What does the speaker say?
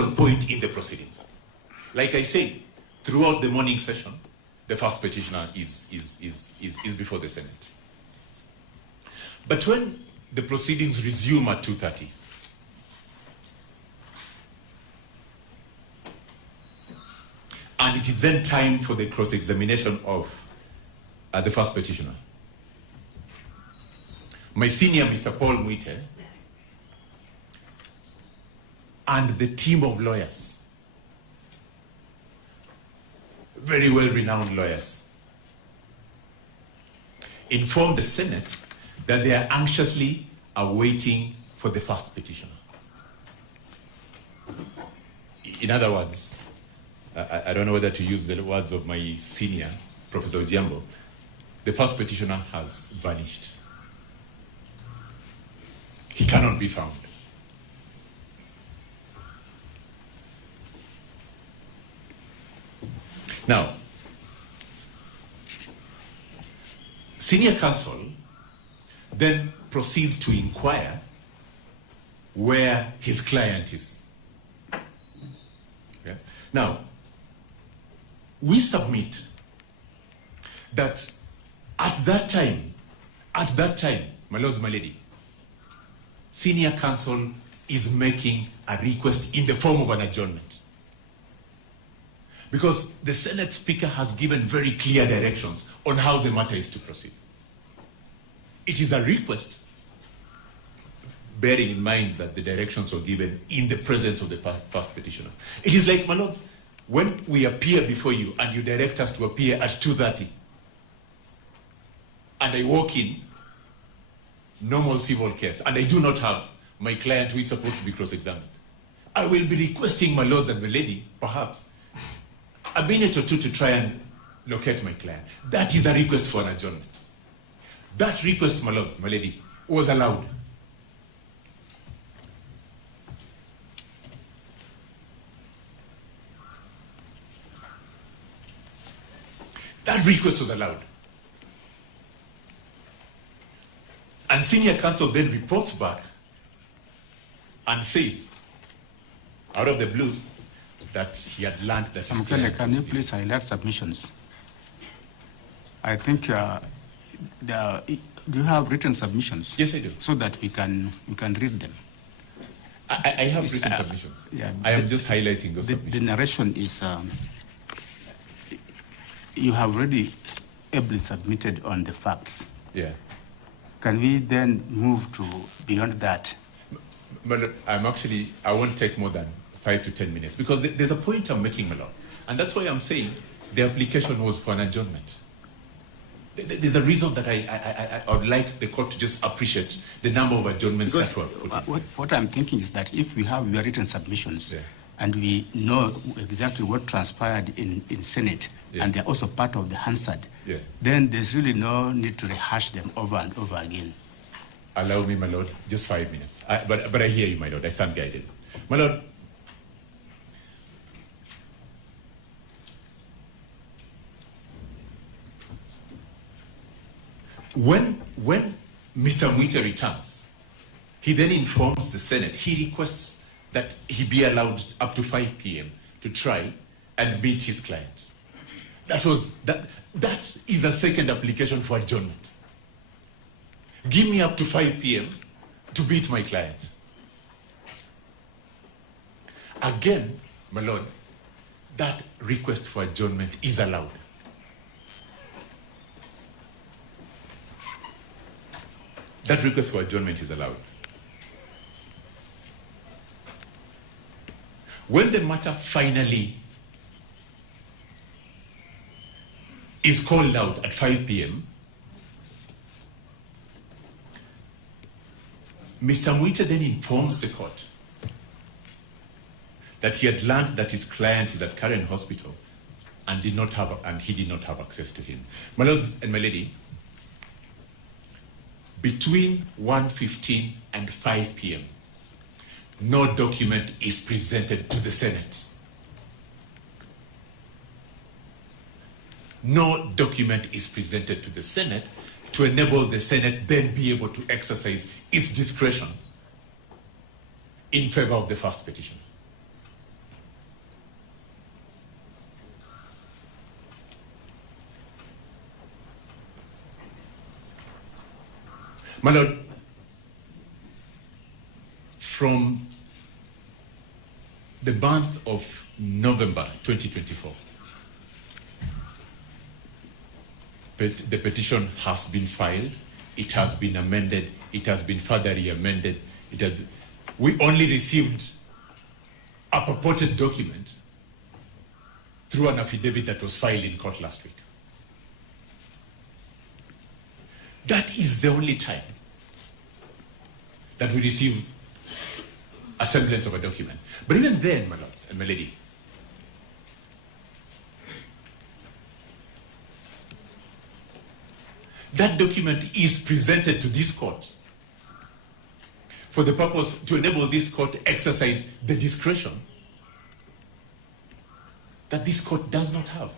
point in the proceedings. Like I say, throughout the morning session, the first petitioner is before the Senate. But when the proceedings resume at 2:30, and it is then time for the cross-examination of the first petitioner, my senior, Mr. Paul Mwite, and the team of lawyers, very well-renowned lawyers, informed the Senate that they are anxiously awaiting for the first petitioner. In other words, I don't know whether to use the words of my senior, Professor Ojiambo, the first petitioner has vanished. He cannot be found. Now, senior counsel then proceeds to inquire where his client is. Okay? Now, we submit that at that time, my lords, my lady, senior counsel is making a request in the form of an adjournment. Because the Senate Speaker has given very clear directions on how the matter is to proceed. It is a request, bearing in mind that the directions were given in the presence of the first petitioner. It is like, my lords, when we appear before you and you direct us to appear at 2:30, and I walk in, normal civil case, and I do not have my client who is supposed to be cross-examined, I will be requesting, my lords and my lady, perhaps, a minute or two to try and locate my client. That is a request for an adjournment. That request, my lords, my lady, was allowed. That request was allowed. And senior counsel then reports back and says, out of the blues, that he had learned that his client... Can you please highlight submissions? I think, do you have written submissions? Yes, I do. So that we can read them. I have written submissions. Yeah, I am just highlighting those submissions. The narration is, you have already ably submitted on the facts. Yeah. Can we then move to beyond that? I won't take more than 5 to 10 minutes, because there's a point I'm making, my lord. And that's why I'm saying the application was for an adjournment. There's a reason that I would like the court to just appreciate the number of adjournments that were put in. What I'm thinking is that if we have written submissions, and we know exactly what transpired in Senate, and they're also part of the Hansard, then there's really no need to rehash them over and over again. Allow me, my lord, just 5 minutes. But I hear you, my lord. I stand guided. My lord, when Mr. Mwite returns, he then informs the Senate. He requests that he be allowed up to 5 p.m. to try and meet his client. That is a second application for adjournment. Give me up to 5 p.m. to meet my client. Again, my lord, that request for adjournment is allowed. That request for adjournment is allowed. When the matter finally is called out at 5 p.m., Mr. Mwite then informs the court that he had learned that his client is at Karen Hospital and he did not have access to him. My lords and my lady, between 1:15 and 5 p.m., no document is presented to the Senate. No document is presented to the Senate to enable the Senate then be able to exercise its discretion in favor of the first petition. My Lord, from the month of November 2024, the petition has been filed, it has been amended, it has been further amended. We only received a purported document through an affidavit that was filed in court last week. That is the only time that we receive a semblance of a document. But even then, my lord and my lady, that document is presented to this court for the purpose to enable this court to exercise the discretion that this court does not have.